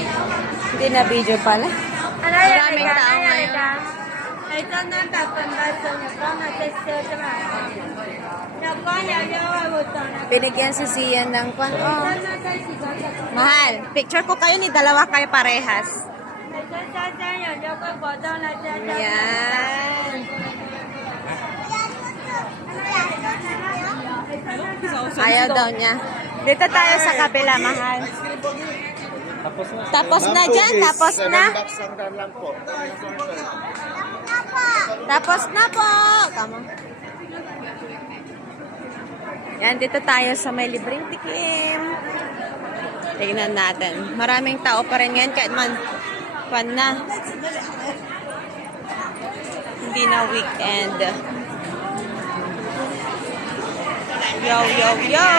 Hindi na video pala. Maraming tao ngayon. Binigyan si Sian ng kwan. Oh. Mahal, picture ko kayo ni dalawa kayo parehas. Yan. Ayaw daw niya. Dito tayo sa kabila, mahal. Tapos na dyan, tapos na. Tapos na po. Tama. Yan, dito tayo sa may libreng tikim. Tignan natin. Maraming tao pa rin ngayon kahit man pan na. Hindi na weekend. Yo, yo, yo.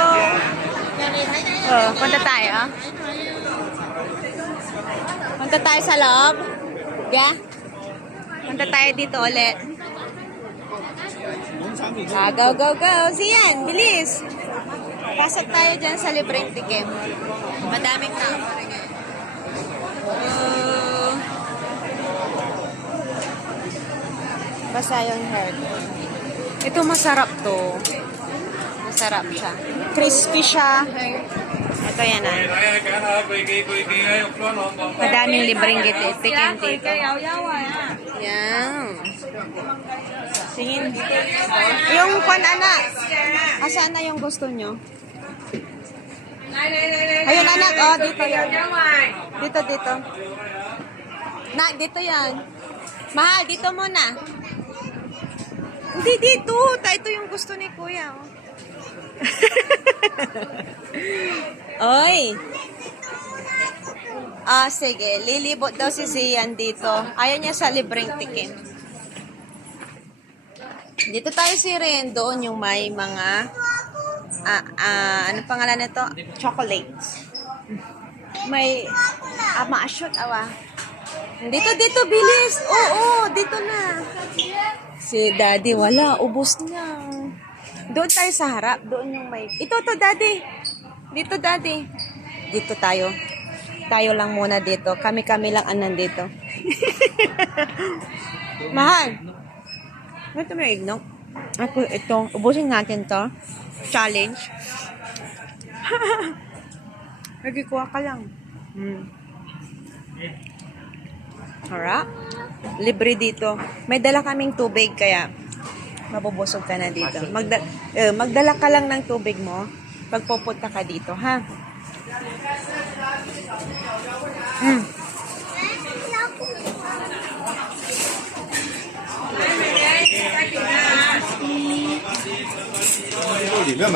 Oh, punta tayo. Punta tayo sa loob. Yeah? Punta tayo dito ulit. Ah, go, go, go. Siyan, bilis. Pasok tayo dyan sa libreng tikim. Madaming tao pa rin ngayon. Basa yung hair ko. Ito masarap to. Masarap siya. Crispy siya. Ito yan ah. Madaming libreng tikim dito. Yan. Tingin. Yung kwan anak. Asaan na yung gusto nyo? Ayun anak. Oh, dito yan. Dito, dito. Na, dito yan. Mahal, dito muna. Hindi dito. Ito yung gusto ni kuya. Oh. Oy. Ah, sige. Lilibot daw si Sian dito. Ayaw niya sa libreng tikim. Dito tayo si Ren. Doon yung may mga ano pangalan nito? Chocolates. May maashoot awa. Dito, dito, bilis. Oo, dito na. Si Daddy, wala. Ubos na. Doon tayo sa harap. Doon yung may... Ito, Daddy. Dito, Daddy. Dito tayo. Tayo lang muna dito. Kami-kami lang ang nandito. Mahal. Ito may ignog. Ako, ito. Ubusin natin to. Challenge. Nagikuha ka lang. Harap. Libre dito. May dala kaming tubig kaya mabubusog ka na dito. Magdala ka lang ng tubig mo pag pupunta ka dito, ha?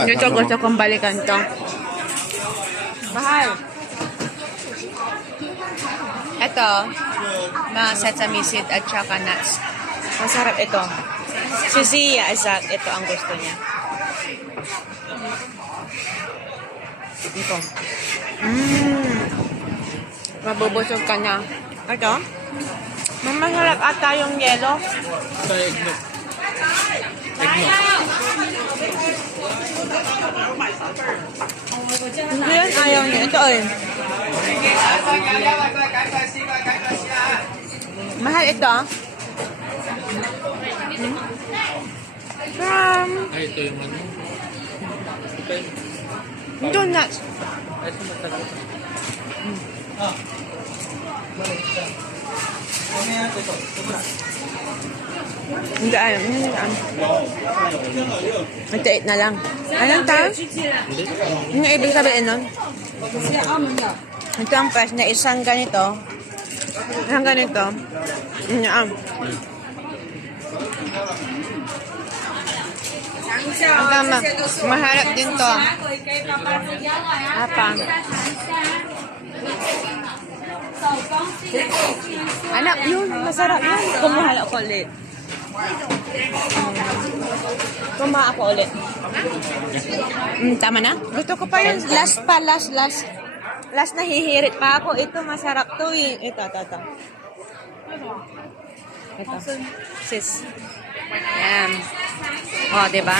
Ito gusto kong balikan to. Mahal. Ito, mga sesame seed at saka nuts. Masarap ito. Si Zia, Azak, ito ang gusto niya. Ito. Mabubusog ka na. Ito. Masarap ata yung yelo. Ito yung eggnog. Hindi yan, ayaw niya. Ito ay. Mahal ito. Ay, ito yung ano. Donuts. Ito matagal. Hindi alam. Ito 8 na lang. Anong tawag? Ano ibig sabihin nun? Ito ang price na isang ganito. Isang ganito. Maharap din to. Apa? Anak, yun. Masarap yun. Kumuha ako ulit. Kumuha ako ulit. Tama na? Gusto ko pa yun. Last pa, last. Last na hihirit pa ako. Ito, masarap to eh. Ito. Ito. Sis. Ayan. O, diba?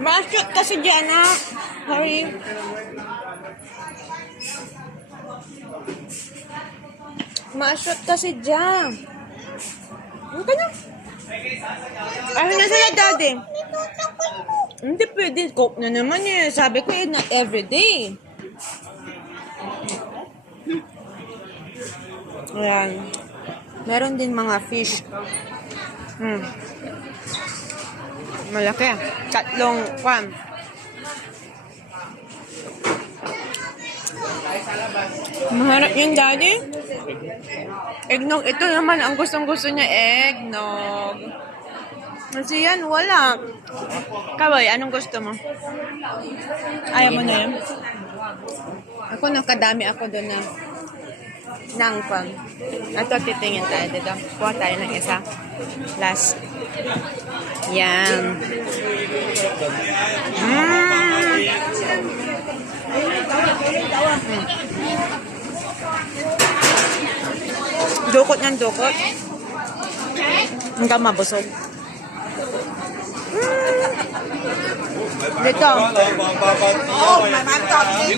Ma-shoot kasi dyan, ha? Hurry. Ma-shoot kasi dyan. Ano ka na? Ano na sila, daddy? Hindi pwede. Coke na naman eh. Sabi ko eh, not everyday. Ayan. Meron din mga fish. Malaki. Tatlong kwan. Maharap yung daddy. Eggnog. Ito naman, ang gustong-gusto niya, eggnog. Kasi yan, wala. Kaway, anong gusto mo? Ayaw mo na yan? Ako, nakadami ako doon na nangpang. Ito, titingin tayo dito. Kuha tayo ng isa. Last. Yan. Dukot ng dukot. Hanggang mabusog. Dito. Oh, my mom taught me.